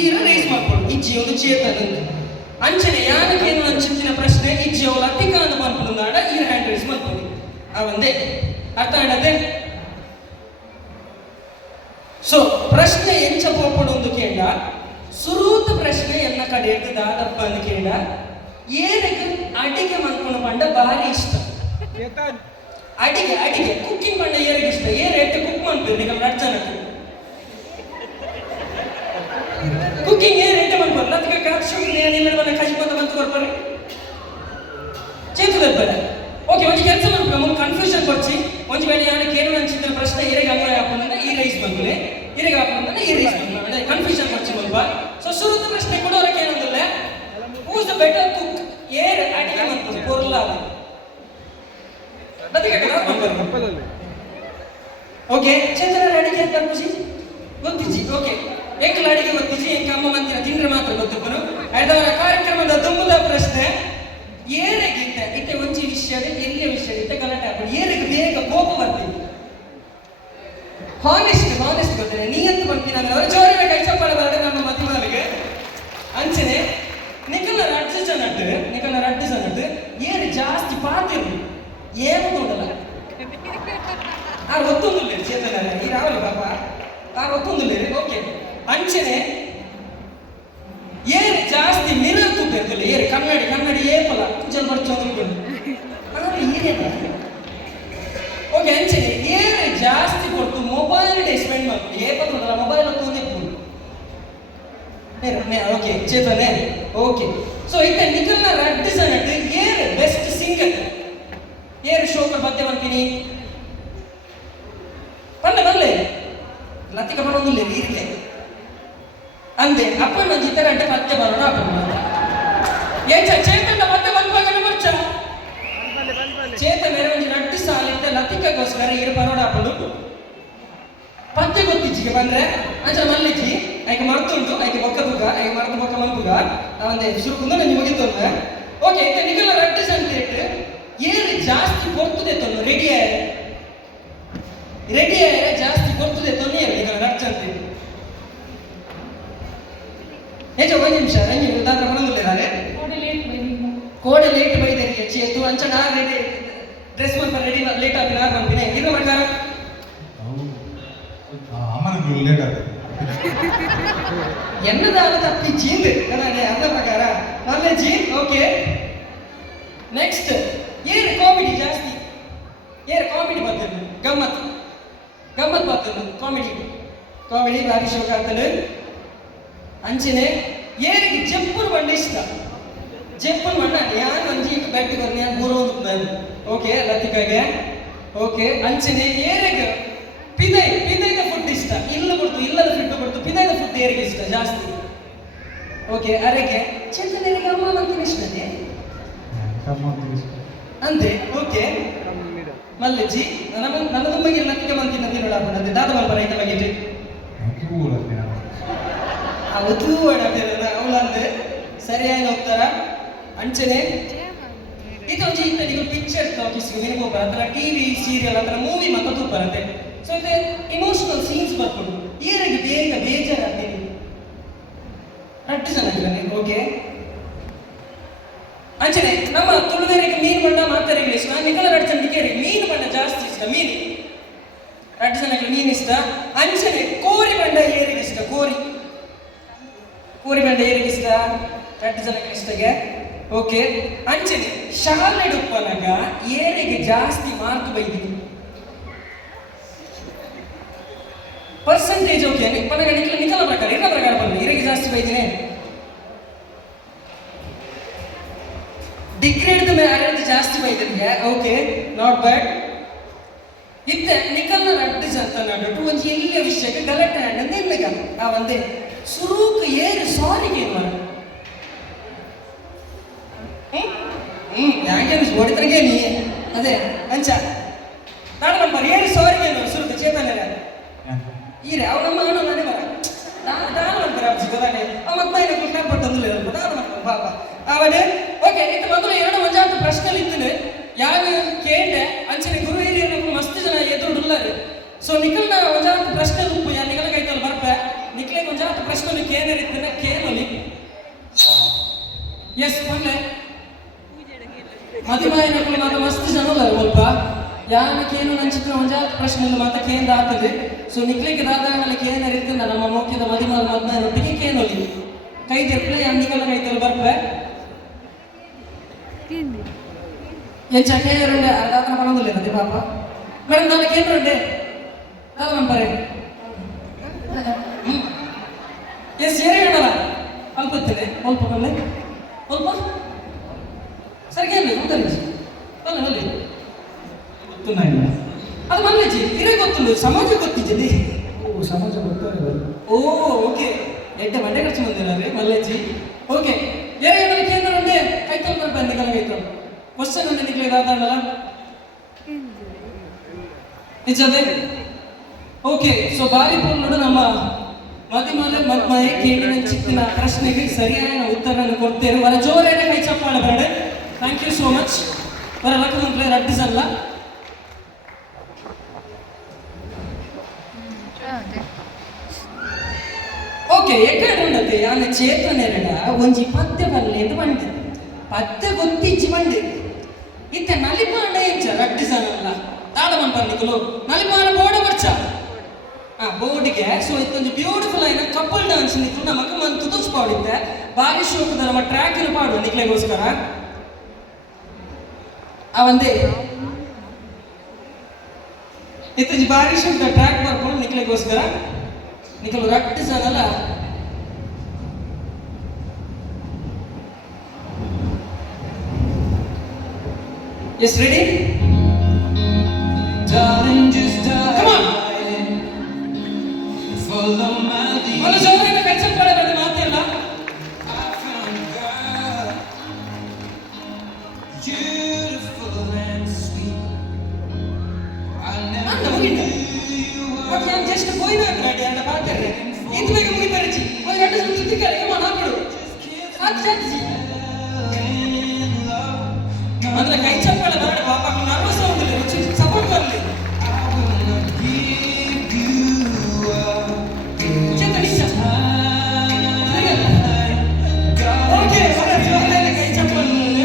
ಈರ rice ಮಾಡ್ಕೊಂಡು ಇಜ್ಜಿ ಒಂದು ಚೇತನ ಅಂಚನೆ ಯಾನಕ್ಕೇನು ಅಂಚಿನ ಪ್ರಶ್ನೆ ಇಜ್ಜಿ ಅವಳು ಅತಿಕ ಅಂತ ಮಾಡ್ಕೊಂಡಾಡ ಈರ ಹ್ಯಾಂಡ್ ರೈಸ್ ಮಾಡ್ಕೊಂಡು ಅವಂದೇ ಅರ್ಥ ಆಡದೆ. ಸೊ ಪ್ರಶ್ನೆ ಎಂಚ ಪೋಪಡೊಂದು ಕೇಳ ಸುರೂತ ಪ್ರಶ್ನೆ ಎನ್ನ ಕಡೆ ದಾದಪ್ಪ ಅಂತ ಕೇಳ ಏನಕ್ಕೆ ಅಡಿಗೆ ಮಾಡ್ಕೊಂಡು ಪಂಡ ಭಾರಿ ಇಷ್ಟ. ಅಡಿಗೆ ಕುಕ್ಕಿಂಗ್ ಪಂಡ ಏರಿಗೆ ಇಷ್ಟ ಏರೆಟ್ಟು ಕುಕ್ ಮಾಡ್ತೀರಿ ಈಗ ನಡ್ಚನಕ್ಕೆ ಕುಕ್ಕಿಂಗ್ ಏರೆಟ್ಟು ಮಾಡ್ಬೋದು ಅದಕ್ಕೆ ಕಾಕ್ಷು ನಿಮ್ಮನ್ನ ಕಜಿಪದ ಬಂತು ಬರ್ಬಾರಿ ಚೇತು ಬರ್ಬಾರ ಓಕೆ ಒಂದು ಕೆಲಸ ಮಾಡ್ಬೇಕು ಮುಂದೆ ಕನ್ಫ್ಯೂಷನ್ ಕೊಡ್ಸಿ ಒಂದು ವೇಳೆ ಯಾರಿಗೆ ಏನು ಅನ್ಸಿದ್ರೆ ಪ್ರಶ್ನೆ ಏರಿಗೆ ಅಂಗ ಹಾಕೊಂಡ್ರೆ ಈ ರೈಸ್ ಬಂದ್ರೆ ಇರಿಗೆ ಹಾಕೊಂಡ್ರೆ ಈ ರೈಸ್ ಬಂದ್ರೆ ಕನ್ಫ್ಯೂಷನ್ ಕೊಡ್ಸಿ ಸ್ವಲ್ಪ. ಸೊ ಸುರುತ ಪ್ರಶ್ನೆ ಕೊಡೋರಕ್ಕೆ ಏನಂದಿಲ್ಲ ಹೂಸ್ ದ ಬೆಟರ್ ಕುಕ್ ಏರ್ ಅಡಿಗೆ ಮಾಡ್ಬೋದು ಕೊರ್ಲಾದ ಓಕೆ ಚೇತನ ಅಡಿಗೆ ಅಂತ ಖುಷಿ ಗೊತ್ತಿಜ್ಜಿ ಓಕೆ ಎಂಕಲ ಅಡಿಗೆ ಗೊತ್ತಿಜ್ಜಿ ಎಂಕ ಅಮ್ಮ ಮಂತಿನ ತಿಂದ್ರೆ ಮಾತ್ರ ಗೊತ್ತಿಪ್ಪನು ಐದವರ ಕಾರ್ಯಕ್ರಮದ ತುಂಬದ ಪ್ರಶ್ನೆ ಏರಿಗಿಂತ ಇತ್ತೆ ಒಂಜಿ ವಿಷಯ ಎಲ್ಲಿಯ ವಿಷಯ ಇತ್ತೆ ಗಲಾಟೆ ಹಾಕೊಂಡು ಏರಿಗೆ ಬೇಗ ಕೋಪ ಬರ್ತೀನಿ ಹಾನೆಸ್ಟ್ ಗೊತ್ತೇನೆ ನೀ ಅಂತ ಬರ್ತೀನಿ ಅಂದ್ರೆ ಅವ್ರ ಜೋರಿನ ಕೈ ಚಪ್ಪಾಳೆ ಬರಡೆ ನಮ್ಮ ಮತಿಮಾರಿಗೆ ಅಂಚನೆ ನಿಖಲ್ನ ರಡ್ಡು ಜನಟ್ಟು ಏರು ಜಾಸ್ತಿ ಪಾತಿರ್ಲಿ ಏನು ನೋಡಲ್ಲ ಒತ್ತೊಂದಿಲ್ಲ ಚೇತನ ಈ ರಾವಲಿ ಪಾಪ ಒತ್ತೊಂದಿಲ್ಲ ಓಕೆ ಅಂಚನೆ ಏರು ಜಾಸ್ತಿ ಮಿರರ್ ಕೂತಿರ್ತಿಲ್ಲ ಏರು ಕನ್ನಡಿ ಏಪಲ್ಲ ಕುಂಚಲ್ ಬರ್ಚೊಂದು ಓಕೆ ಅಂಚನೆ ಏರು ಜಾಸ್ತಿ ಕೊಟ್ಟು ಮೊಬೈಲ್ ಡೇ ಸ್ಪೆಂಡ್ ಮಾಡ್ತೀವಿ ಏಪಲ್ ನೋಡಲ್ಲ ಮೊಬೈಲ್ ತೊಂದಿರ್ಬೋದು ಓಕೆ ಚೇತನೆ ಓಕೆ. ಸೊ ಈಗ ನಿಖಲ್ನ ರಡ್ಡು ಜನಟ್ಟು ಏರು ಬೆಸ್ಟ್ ಸಿಂಗರ್ ಏರು ಶೋಕ ಬತ್ತೆ ಬರ್ತೀನಿ ಬಲ್ಲೆ ಲತ್ತಿಕ ಬರೋದಿಲ್ಲ ಇರ್ಲೆ ಅಂದೆ ಅಪ್ಪ ನನ್ನ ಜಿತ್ತ ಗಂಟೆ ಮತ್ತೆ ಬರೋಣ ಅಪ್ಪ ಏಚ ಚೇತನ ಮತ್ತೆ ಬಂದ್ವಾಗ ಬರ್ಚ ಚೇತನ ಒಂದು ರಡ್ಡು ಸಾಲಿಂದ ಲತ್ತಿಕಗೋಸ್ಕರ ಇರು ಬರೋಣ ಅಪ್ಪನು ಪತ್ತೆ ಗೊತ್ತಿಜ್ಜಿಗೆ ಬಂದ್ರೆ ಅಂಚ ಮಲ್ಲಿಜ್ಜಿ ಐಕೆ ಮರ್ತುಂಟು ಐಕೆ ಬೊಕ್ಕ ಬುಗ ಐಕೆ ಮರ್ದು ಬೊಕ್ಕ ಮಂಪುಗ ಅವಂದೆ ಸುರುಕುಂದ ನಂಜಿ ಮುಗಿತೊಂದು ಓಕೆ ಈಗ ನಿಗಲ ರಡ್ಡು ಸಂತೇಟ್ ಏರು ಜಾಸ್ತಿ ಕೊರ್ತದೆ ತೊಂದು ರೆಡಿ ಆಯ್ರೆ ಜಾಸ್ತಿ ಕೊರ್ತದೆ ತೊಂದು ಏರು ಈಗ ರಡ್ಡು ಸಂತೇಟ್ ಏಜ ಒಂದು ನಿಮಿಷ ನಂಗೆ ಉದಾಹರಣೆ ಬರೋದಿಲ್ಲ ಕೋಡೆ ಲೇಟ್ ಬೈದೇರಿಗೆ ಚೇತು ಅಂಚ ನಾ ರೆಡಿ ಡ್ರೆಸ್ ಮಾಡ್ಕೊಂಡು ರೆಡಿ ಲೇಟ್ ಆಗಿ ನಾ ಬಂದಿನಿ ಈಗ ಮಾಡ್ತಾರ ಲೇಟ್ ಆಗ್ತದೆ ಎನ್ನದಾದ ತಪ್ಪಿ ಜೀಂದು ನನಗೆ ಅರ್ಥ ಪ್ರಕಾರ ಅಲ್ಲೇ ಜೀ ಓಕೆ. ನೆಕ್ಸ್ಟ್ ಏರು ಕಾಮಿಡಿ ಜಾಸ್ತಿ ಕಾಮಿಡಿ ಬರ್ತದೆ ಗಮ್ಮತ್ ಬರ್ತದೆ ಕಾಮಿಡಿ ಭಾರಿ ಶೋಕ ಆಗ್ತದೆ ಅಂಚನೆ ಏರಿಗೆ ಜಂಪುರ್ ಬಣ್ಣ ಇಷ್ಟ ಜಂಪುರ್ ಬಣ್ಣ ಯಾರು ಅಂಜಿ ಬೆಟ್ಟ ಬರ್ನಿ ಯಾರು ಮೂರು ಒಂದು ಓಕೆ ಲತ್ತಿಕಾಗೆ ಓಕೆ ಅಂಚನೆ ಏರಿಗೆ ಪಿದೈದ ಫುಡ್ ಇಷ್ಟ ಇಲ್ಲದ ಫುಡ್ ಪಿದೈದ ಫುಡ್ ಏರಿಗೆ ಇಷ್ಟ ಜಾಸ್ತಿ ಓಕೆ. ಅರೆಗೆ ಚೇತನರಿಗೆ ಅಮ್ಮ ಮಂತಿನ ಇಷ್ಟನೇ ಅಂದೆ ಓಕೆ. ಮಲ್ಲಜ್ಜಿ ನನ್ನ ತುಂಬಗೆ ಲತ್ತಿಕ ಮಂತಿನ ನೋಡಪ್ಪ ಅದೇ ದಾದ ಮಲ್ಪರ ಐತ ಬಗೆಟ್ ಅವತ್ತು ಅವಳಂದ್ರೆ ಸರಿಯಾಗಿ ಹೋಗ್ತಾರ ಅಂಚನೆ ಇದೊಂದು ನೀವು ಪಿಕ್ಚರ್ ಟಾಕೀಸ್ ನಿನಗೋಗ್ಬಾರ ಅಥವಾ ಟಿವಿ ಸೀರಿಯಲ್ ಅಥವಾ ಮೂವಿ ಮತ್ತದು ಬರುತ್ತೆ. ಸೊ ಇದು ಇಮೋಷನಲ್ ಸೀನ್ಸ್ ಬರ್ಕೊಂಡು ಏರಿಗೆ ಬೇಗ ಬೇಜಾರಾಗ್ತೀನಿ ರಡ್ಡು ಚೆನ್ನಾಗಿದ್ದಾನೆ ಓಕೆ. ಅಂಚನೆ ನಮ್ಮ ತುಳುವೇರಿಗೆ ಮೀನು ಬಣ್ಣ ಮಾತಾಡಿಗೆ ಇಷ್ಟ ನಿಖಲ ರಡ್ಡು ಜನಕ್ಕೆ ಮೀನು ಬಣ್ಣ ಜಾಸ್ತಿ ಇಷ್ಟ ರಡ್ಡು ಜನಕ್ಕೆ ಮೀನು ಇಷ್ಟ. ಅಂಚನೆ ಕೋರಿ ಬಣ್ಣ ಏರಿಗೆ ಇಷ್ಟ ಕೋರಿ ಬಣ್ಣ ಏರಿಗೆ ಇಷ್ಟ ರಡ್ಡು ಜನಕ್ಕೆ ಇಷ್ಟಗೆ ಓಕೆ. ಅಂಚನೆ ಶಾಲೆ ಡುಪ್ಪನಾಗ ಏರಿಗೆ ಜಾಸ್ತಿ ಮಾರ್ಕ್ ಬೈದಿನಿ ಪರ್ಸೆಂಟೇಜ್ ಓಕೆ ಪನಗ ನಿಖಲ ಪ್ರಕಾರ ಬಂದು ಏರಿಗೆ ಜಾಸ್ತಿ ಬೈದಿನಿ ಡಿಗ್ರಿ ಹಿಡಿದ ಮೇಲೆ ಜಾಸ್ತಿ ಬೈದಿನಿಗೆ ಓಕೆ ನಾಟ್ ಬ್ಯಾಡ್. ಇತ್ತೆ ನಿಖಲ್ನ ರಡ್ಡು ಅಂತ ನಡು ಒಂದು ಎಲ್ಲಿಯ ವಿಷಯಕ್ಕೆ ಗಲಾಟೆ ನಿಲ್ಲಗ ಆ ಒಂದೇ ಸುರೂಕ ಏರು ಸಾರಿಗೆ ಏನು ಮಾಡ ಯಾಕೆ ಹೊಡಿತಂಗೆ ನೀ ಅದೇ ಅಂಚ ನಾನು ನಮ್ಮ ಏರು ಸಾರಿಗೆ ಸುರುಕ ಚೇತನ ಈರೆ ಅವನಮ್ಮ ಅವನು ನಾನೇ ಬರ ನಾನು ಅಂತಾರೆ ಗೊತ್ತಾನೆ ಮತ್ತೆ ಮೈನ ಕಾಪಟ್ಟಂದಿಲ್ಲ ನಾನು ಮಾಡ್ಕೊಂಡು ಪಾಪ ಅವಡೆ ಓಕೆ ಇದು ಮೊದಲು ಎರಡು ಮಂಜಾತು ಪ್ರಶ್ನೆ ಇತ್ತು ಯಾಗ ಕೇಂಡೆ ಅಂಚನೆ ಗುರು ಹಿರಿಯರು ಮಸ್ತ್ ಜನ ಎದುರುಡುಲ್ಲಾರು. ಸೊ ನಿಖಲ್ನ ಮಂಜಾತು ಪ್ರಶ್ನೆ ಉಪ್ಪು ಯಾ ನಿಖಲ ಕೈತಲ್ಲಿ ಬರ್ಪ ನಿಖಲೆ ನಿಕ್ಲಿಗೆ ಒಂಜಾತ ಪ್ರಶ್ನೆ ಕೇನರಿತ್ತನ ಕೇನೊಲಿ ಎಸ್ ಮೊನ್ನೆ ಮದಿಮಾಯನಕ್ಕಳು ಮಾತ್ರ ಮಸ್ತ್ ಜನ ಸ್ವಲ್ಪ ಯಾನಕ್ಕೇನು ನಂಚಿತ್ರ ಒಂಜಾತ ಪ್ರಶ್ನೆ ಮಾತ್ರ ಕೇಂದ್ರ ಆಗ್ತದೆ ಸೊ ನಿಕ್ಲಿಗೆ ದಾದಾಗಲ ಕೇನರಿತ್ತನ ನಮ್ಮ ಮುಖ್ಯದ ಮದಿಮಾಲ ಮದ್ಮಾಯನೊಟ್ಟಿಗೆ ಕೇನೊಲಿ ಕೈ ತೆಪ್ಪಲೆ ಅಂದಿಗೆಲ್ಲ ಕೈತಲ್ಲಿ ಬರ್ಪೆ ಎಂಚ ಕೇನರುಂಡೆ ಅದಾತ್ರ ಪಣದಿಲ್ಲ ಅದೇ ಪಾಪ ಮೇಡಮ್ ನಾನು ಕೇನರುಂಡೆ ಅದು ನಮ್ಮ ಪರೆ ಎಸ್ ಏನೇ ಹೇಳಲ್ಲ ಅಲ್ಪ ಹೊತ್ತೇನೆ ಸ್ವಲ್ಪ ಬಲ್ಲೆ ಸ್ವಲ್ಪ ಸರಿ ಕೇಳಿ ಉತ್ತರಿಸಿ ಬಲ್ಲ ಬಲ್ಲಿ ಗೊತ್ತು ನಾನು ಅದು ಮಲ್ಲೆಜಿ ಇರೇ ಗೊತ್ತುಂಡು ಸಮಾಜ ಗೊತ್ತಿದ್ದೆ ಓ ಸಮಾಜ ಗೊತ್ತಾರೆ ಓ ಓಕೆ ಎಡ್ಡೆ ಮಂಡೆ ಖರ್ಚು ಬಂದಿಲ್ಲ ಮಲ್ಲೆಜಿ ಓಕೆ ಏನೇ ಹೇಳಲ್ಲ ಕೇಂದ್ರೇ ಕೈತಲ್ ಬರ್ಬ ಅಂದಿಗೆಲ್ಲ ಕೈತಲ್ ಕ್ವಶನ್ ಒಂದು ನಿಕ್ಲಿಗೆ ದಾದಾಡಲ್ಲ ನಿಜದೇ ಓಕೆ ಸೊ ಬಾರಿ ಪೂರ್ಣಡು ನಮ್ಮ ಮದಿಮಾಲೆ ಮದ್ಮಯೆ ಕೇಳಿನ ಚಿತ್ತಿನ ಪ್ರಶ್ನೆಗೆ ಸರಿಯಾದ ಉತ್ತರವನ್ನು ಕೊಡ್ತೇವೆ ವರ ಜೋರೇನೆ ಕೈ ಚಪ್ಪಾಳೆ ಬೇಡ ಥ್ಯಾಂಕ್ ಯು ಸೋ ಮಚ್ ವರ ಲಕ್ಕ ಪ್ಲೇಯರ್ ಅಡ್ಡಿಸಲ್ಲ ಓಕೆ ಎಕಡೆ ಉಂಡತೆ ಯಾನ ಚೇತನೆರಡ ಒಂಜಿ ಪದ್ಯ ಬರಲಿ ಅಂತ ಬಂಡೆ ಪದ್ಯ ಗೊತ್ತಿಜ್ಜಿ ಬಂಡೆ ಇತ್ತ ನಲಿಪಾಂಡ ಇಂಚ ರಡ್ಡಿಸನಲ್ಲ ತಾಡ ಮನ್ಪರ್ಲಿಕ್ಕಲು ನಲಿಪಾನ ಬೋಡ ಬರ್ಚ ಬೋರ್ಡ್ಗೆ ಸೊ ಇದೊಂದು ಬ್ಯೂಟಿಫುಲ್ ಆಯ್ನ ಕಪಲ್ ಡಾನ್ಸ್ ನಿಕ್ಲು ನಮಗೆ ಮನ್ ತುದುಚ್ ಪಾಡಿದ್ದೆ ಬಾರಿ ಶೋಕದ ನಮ್ಮ ಟ್ರ್ಯಾಕ್ ಪಾಡುವ ನಿಕ್ಲೆಗೋಸ್ಕರ ಅವಂದೇ ಇತ್ತಂಜಿ ಬಾರಿ ಶೋಕದ ಟ್ರ್ಯಾಕ್ ಬರ್ಕೊಂಡು ನಿಕ್ಲೆಗೋಸ್ಕರ ನಿಕ್ಲು ರಟ್ಟಿಸನಲ್ಲ yes ready Darling, just Come on. follow my lead. ಒಂದು ಜೋರಿನ ಕೈ ಚಪ್ಪಾಳೆ ಬೇಡ ಮಾತಿಲ್ಲ I found a girl, beautiful and sweet. I never knew you but were ನಾನು ಜಸ್ಟ್ ಗೋಯಿನ ರೆಡಿ ಅಂತ ಪಾಡ್ತಾರೆ ಇದು ಬೇಗ ಮುಗಿತರಿಚಿ ಒಂದು ಎರಡು ಸಲ ತಿಕ್ಕಲಿ ಕಮ ಹಾಬಿಡು ಅಚ್ಚಿ in love. ಅಂದ್ರೆ ಕೈ ಚಪ್ಪಾಳೆ ಬೇಡ ಪಾಪ ನರ್ವಸ್ ಆಗುದಿಲ್ಲ ರುಚಿ ಸಪೋರ್ಟ್ ಬರಲಿ I will not give you up. Chetan ಇಷ್ಟ ಓಕೆ ಕೈ ಚಪ್ಪಾಳೆ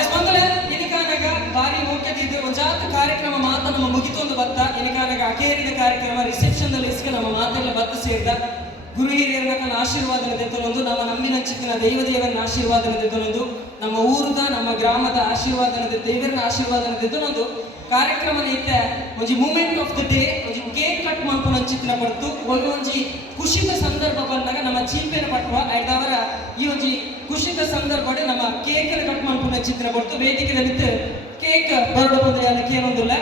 ಎಸ್ ಬಂದಲೆ ಇನಿಕಾನಾಗ ಬಾರಿ ಮುಖ್ಯದಿದ್ದು ಒಂಜಾತ ಕಾರ್ಯಕ್ರಮ ಮಾತ ನಮ್ಮ ಮುಗಿತೊಂದು ಬತ್ತ ಇನಿಕಾನಾಗ ಅಕೇರಿದ ಕಾರ್ಯಕ್ರಮ ರಿಸೆಪ್ಷನ್ ದಲ್ಲಿ ಇಸ್ಕ ನಮ್ಮ ಮಾತೆಲ್ಲ ಬತ್ತ ಸೇರಿದ ಗುರು ಹಿರಿಯರ ಆಶೀರ್ವಾದನ ತೆತ್ತನೊಂದು ನಮ್ಮ ನಮ್ಮಿನ ಚಿಕ್ಕಿನ ದೈವದೇವರ ಆಶೀರ್ವಾದನ ತೆತ್ತನೊಂದು ನಮ್ಮ ಊರದ ನಮ್ಮ ಗ್ರಾಮದ ಆಶೀರ್ವಾದನ ದೇವರ ಆಶೀರ್ವಾದನ ತೆತ್ತನೊಂದು ಕಾರ್ಯಕ್ರಮ ಐತೆ ಒಂಜಿ ಮೂಮೆಂಟ್ ಆಫ್ ದ ಡೇ ಒಂಜಿ ಕೇಕ್ ಕಟ್ ಮಾಡ್ಕೊಂಡು ಚಿತ್ರ ಕೊಡ್ತು ಒಂಜಿ ಖುಷಿದ ಸಂದರ್ಭ ಬಂದಾಗ ನಮ್ಮ ಚೀಪೇನ ಪಟ್ವ ಆಯ್ತವರ ಈ ಒಂಜಿ ಖುಷಿದ ಸಂದರ್ಭ ನಮ್ಮ ಕೇಕ್ ಕಟ್ ಮಾಡ್ಕೊಂಡು ಚಿತ್ರ ಕೊಡ್ತು ವೇದಿಕೆಯಲ್ಲಿ ಕೇಕ್ ಬರಡು ಬಂದ್ರೆ ಅದಕ್ಕೆ ಏನೊಂದಿಲ್ಲ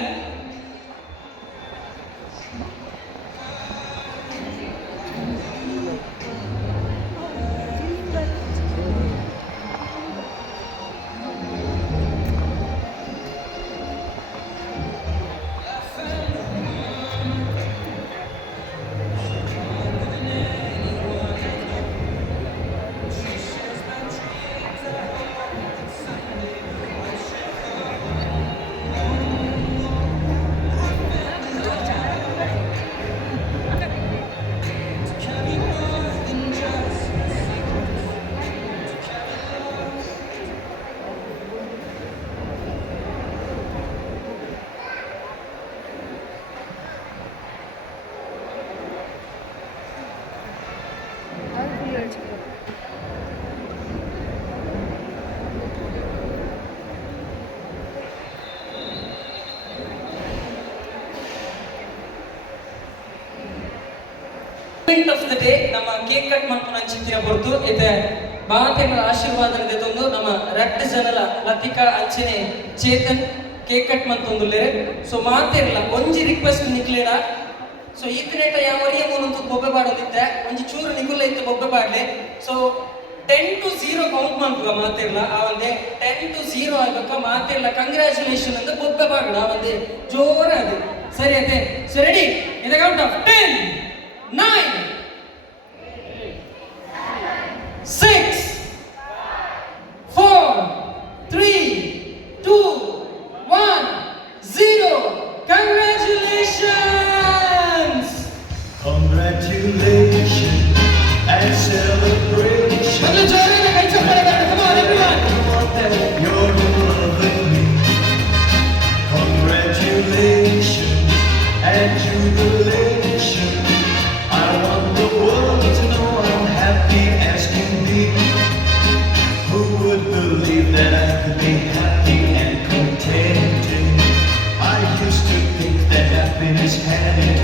ಆಫ್ ದ ಡೇ ನಮ್ಮ ಕೇಕ್ ಕಟ್ ಮಾಡ್ಕೊಂಡು ಹಂಚಿತ್ತಿರ ಹೊರತು ಇದೆ ಬಾತೆಗಳ ಆಶೀರ್ವಾದನದ ತಂದು ನಮ್ಮ ರಟ್ಟ ಜನಲ ಲತಿಕಾ ಅಂಚನೆ ಚೇತನ್ ಕೇಕ್ ಕಟ್ ಮಂತೊಂದುಲ್ಲೆ ಸೊ ಮಾತೇರಲ್ಲ ಒಂಜಿ ರಿಕ್ವೆಸ್ಟ್ ನಿಕ್ಲೇಡ ಸೊ ಈತನೇಟ ಯಾವರಿಯ ಮೂಲಂತೂ ಬೊಬ್ಬೆ ಬಾಡೋದಿತ್ತೆ ಒಂಜಿ ಚೂರು ನಿಗುಲ್ಲ ಇತ್ತು ಬೊಬ್ಬೆ ಬಾಡ್ಲೆ ಸೊ 10 to 0 ಕೌಂಟ್ ಮಾಡ್ಬೇಕ ಮಾತಿರ್ಲ ಆ ಒಂದೇ 10 to 0 ಆಗ್ಬೇಕ ಮಾತಿರ್ಲ ಕಂಗ್ರ್ಯಾಚುಲೇಷನ್ ಅಂತ ಬೊಬ್ಬೆ ಬಾಡ ಆ ಒಂದೇ ಜೋರ ಅದು ಸರಿ ಅದೇ so ready in the count of 10 9 6 4 3 2 1 0 Congratulations! Congratulations. happiness, happiness.